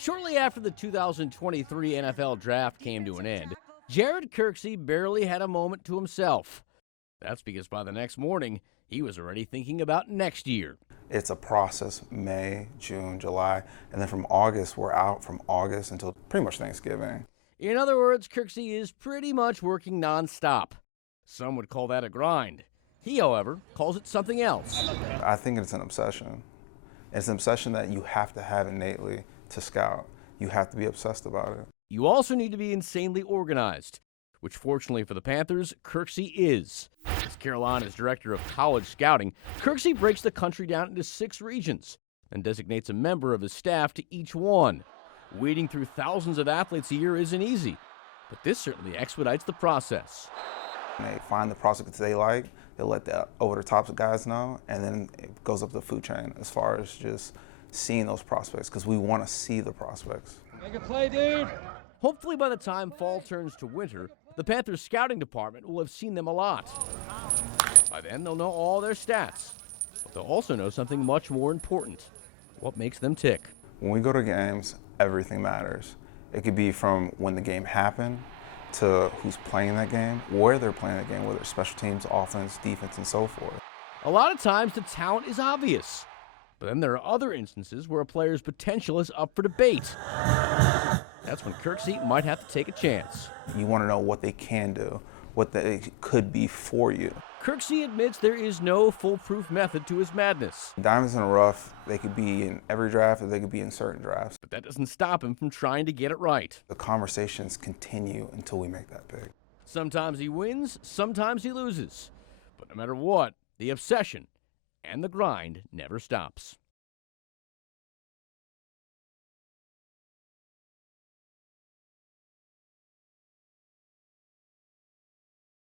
Shortly after the 2023 NFL Draft came to an end, Jared Kirksey barely had a moment to himself. That's because by the next morning, he was already thinking about next year. It's a process, May, June, July, and then from August, we're out from August until pretty much Thanksgiving. In other words, Kirksey is pretty much working nonstop. Some would call that a grind. He, however, calls it something else. I think it's an obsession. It's an obsession that you have to have innately to scout. You have to be obsessed about it. You also need to be insanely organized, which fortunately for the Panthers, Kirksey is. As Carolina's director of college scouting, Kirksey breaks the country down into 6 regions and designates a member of his staff to each one. Weeding through thousands of athletes a year isn't easy, but this certainly expedites the process. They find the prospects they like, they let the over-the-top guys know, and then it goes up the food chain as far as just seeing those prospects, because we want to see the prospects. Make a play, dude. Hopefully by the time fall turns to winter, the Panthers scouting department will have seen them a lot. By then, they'll know all their stats, but they'll also know something much more important: what makes them tick. When we go to games, everything matters. It could be from when the game happened to who's playing that game, where they're playing that game, whether it's special teams, offense, defense, and so forth. A lot of times the talent is obvious, but then there are other instances where a player's potential is up for debate. That's when Kirksey might have to take a chance. You want to know what they can do, what they could be for you. Kirksey admits there is no foolproof method to his madness. Diamonds in the rough, they could be in every draft or they could be in certain drafts. But that doesn't stop him from trying to get it right. The conversations continue until we make that pick. Sometimes he wins, sometimes he loses. But no matter what, the obsession and the grind never stops.